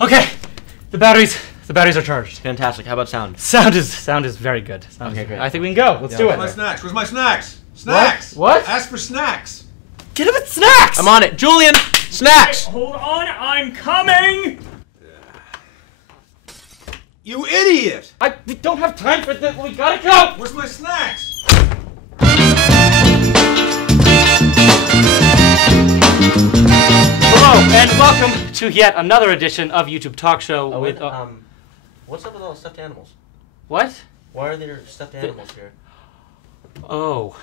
Okay, the batteries are charged. Fantastic. How about sound? Sound is very good. Okay, great. I think we can go. Let's do it. Where's my snacks? Where's my snacks? Snacks! What? Ask for snacks! Get him at snacks! I'm on it. Julian, snacks! Hold on, I'm coming! You idiot! We don't have time for this. We gotta go! Where's my snacks? Hello, and welcome to yet another edition of YouTube Talk Show with... What's up with all the stuffed animals? What? Why are there stuffed animals here? Oh,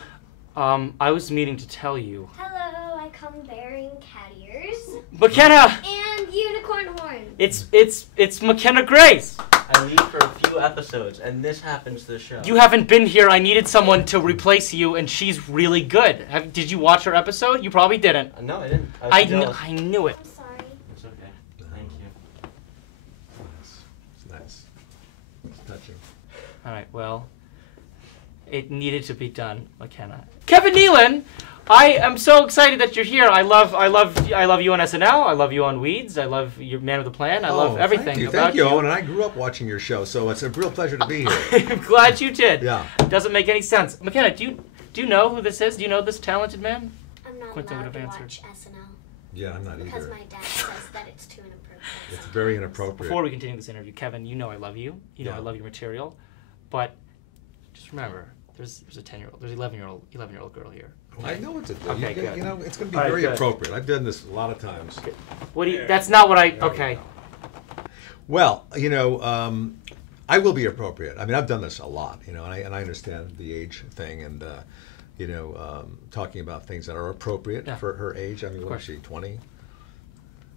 I was meaning to tell you. Hello, I come bearing cat ears McKenna! and unicorn horn. It's McKenna Grace! I leave for a few episodes, and this happens to the show. You haven't been here. I needed someone to replace you, and she's really good. Did you watch her episode? You probably didn't. No, I didn't. I knew it. I'm sorry. It's okay. Thank you. It's nice. It's touching. All right, well, it needed to be done, McKenna. Kevin Nealon, I am so excited that you're here. I love you on SNL. I love you on Weeds. I love your Man with a Plan. I love everything about Thank you, Owen. And I grew up watching your show, so it's a real pleasure to be here. I'm glad you did. Yeah. Doesn't make any sense. McKenna, do you know who this is? Do you know this talented man? I'm not Quentin allowed would to have watch answered. SNL Yeah, I'm not because either. my dad says that it's too inappropriate. It's very inappropriate. Before we continue this interview, Kevin, you know I love you. You know Yeah. I love your material, but just remember, there's a 10-year-old, there's an 11-year-old girl here. I know what to do. Okay, good. You know, it's going to be All right, very good. appropriate. I've done this a lot of times. What do you? That's not what I. Okay. Well, you know, I will be appropriate. I mean, I've done this a lot, you know, and I understand the age thing and, you know, talking about things that are appropriate for her age. I mean, what is she, 20,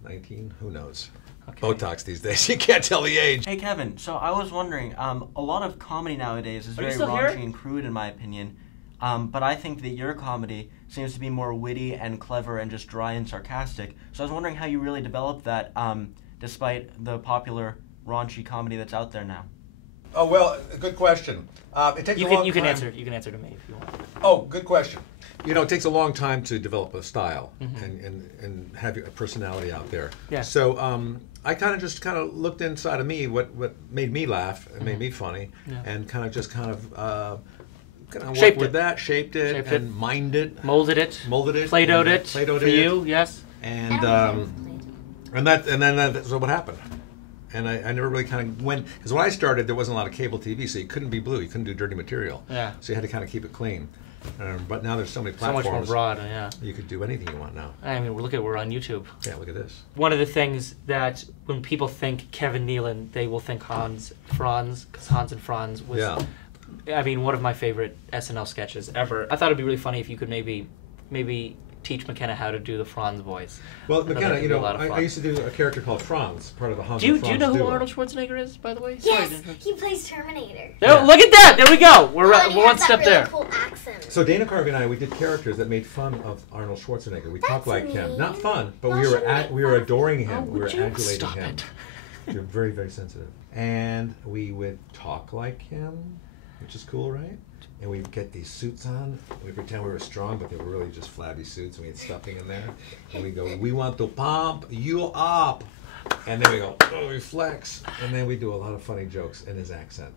19? Who knows? Okay. Botox these days. You can't tell the age. Hey, Kevin, so I was wondering, a lot of comedy nowadays is Are you very still raunchy here? and crude, in my opinion. But I think that your comedy seems to be more witty and clever and just dry and sarcastic. So I was wondering how you really developed that, despite the popular raunchy comedy that's out there now. Oh, well, good question. It takes You a can long you can time. answer. You can answer to me if you want. Oh, good question. You know, it takes a long time to develop a style and have a personality out there. Yeah. So I kind of looked inside of me what made me laugh and made me funny, and kind of Shaped worked with it. that, shaped it, and mined it, Molded it. molded it, Play-dohed and, it. Play-dohed For it, you, yes. and Everything then that's what happened. And I never really kind of went, because when I started, there wasn't a lot of cable TV, so you couldn't be blue, you couldn't do dirty material. Yeah. So you had to kind of keep it clean. But now there's so many So platforms. much more broad. Yeah. You could do anything you want now. I mean, we're on YouTube. Yeah, look at this. One of the things that when people think Kevin Nealon, they will think Hans Franz, because Hans and Franz was, I mean, one of my favorite SNL sketches ever. I thought it'd be really funny if you could maybe teach McKenna how to do the Franz voice. Well, I thought that McKenna, would you be a know, lot of I fun. used to do a character called Franz, part of the Hans Do you and Franz know who duo. Arnold Schwarzenegger is, by the way? Sorry, Yes, to interrupt. he plays Terminator. No, look at that! There we go. We're And he one has that step really there. cool accent. So Dana Carvey and I, we did characters that made fun of Arnold Schwarzenegger. We talked like him. Not fun, but Well, we shouldn't make were fun. adoring him. Oh, we were would you adulating stop him. it? You're very, very sensitive. And we would talk like him, which is cool, right? And we'd get these suits on. We pretend we were strong, but they were really just flabby suits, and we had stuffing in there. And we go, we want to pump you up. And then we go, oh, we flex. And then we do a lot of funny jokes in his accent.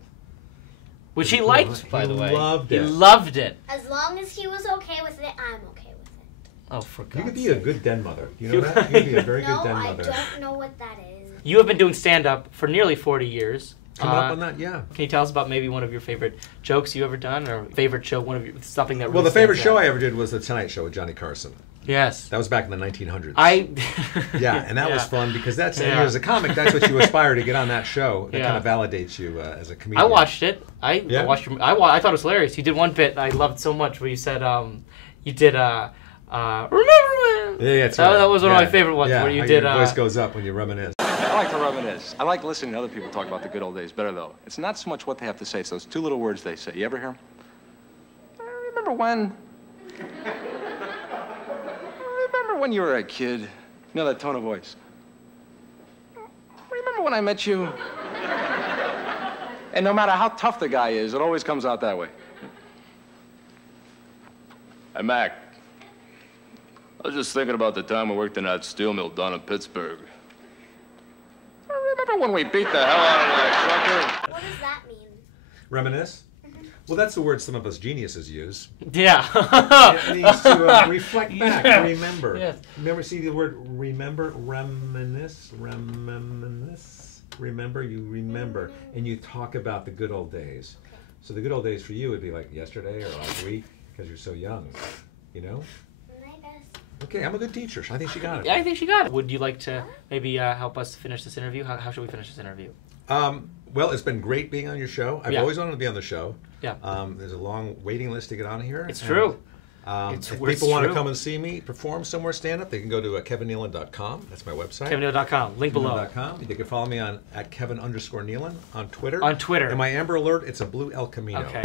Which he Cool, liked, huh? by He the way. loved He it. loved it. As long as he was okay with it, I'm okay with it. Oh, for You God's could be a sake. good den mother. You know that? You could be a very No, good den I mother. don't know what that is. You have been doing stand-up for nearly 40 years. Coming up on that, yeah. Can you tell us about maybe one of your favorite jokes you ever done, or favorite show, something that really Well, the favorite stands show out? I ever did was The Tonight Show with Johnny Carson. Yes. That was back in the 1900s. Yeah, and that was fun because that's Yeah. as a comic, that's what you aspire to get on that show. That Yeah. kind of validates you as a comedian. I watched it. I Yeah? watched. I thought it was hilarious. You did one bit I loved so much where you said, you did remember when? Yeah, that's right. That was one of Yeah. my favorite ones Yeah, where you how did. Your voice goes up when you reminisce. I like to reminisce. I like listening to other people talk about the good old days better, though. It's not so much what they have to say, it's those two little words they say. You ever hear them? Remember when? Remember when you were a kid? You know that tone of voice. Remember when I met you? And no matter how tough the guy is, it always comes out that way. Hey, Mac. I was just thinking about the time we worked in that steel mill down in Pittsburgh. Remember when we beat the hell out of that What does that mean? Reminisce? Well, that's the word some of us geniuses use. Yeah. It means to reflect back, Yeah. to remember. Yes. Remember, see the word remember? Reminisce? Reminisce? Remember? You remember. And you talk about the good old days. So the good old days for you would be like yesterday or last week because you're so young. You know? I guess. Okay, I'm a good teacher. I think she got it. Yeah, I think she got it. Would you like to maybe help us finish this interview? How should we finish this interview? Well, it's been great being on your show. I've Yeah. always wanted to be on the show. Yeah. There's a long waiting list to get on here. It's true. If It's people want to true. come and see me perform somewhere stand-up, they can go to kevinnealon.com. That's my website. KevinNealon.com. Link below. KevinNealon.com. They can follow me on at Kevin_Nealon on Twitter. On Twitter. And my Amber Alert, it's a blue El Camino. Okay.